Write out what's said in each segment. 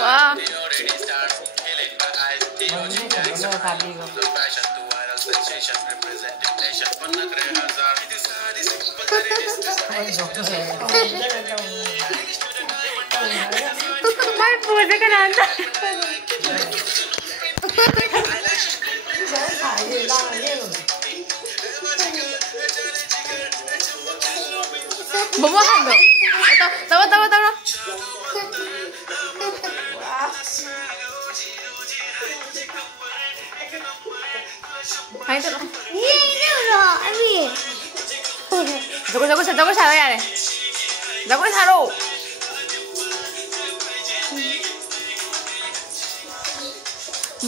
Wow. May pose ka na ata. Bumahan do. Ito, tawa. Hai itu. Ini loh, Abi. Jago saru ya deh. Jago saru.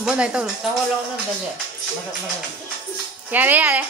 Bon, dah tahu. Tahu lo nonton dia. Ya deh.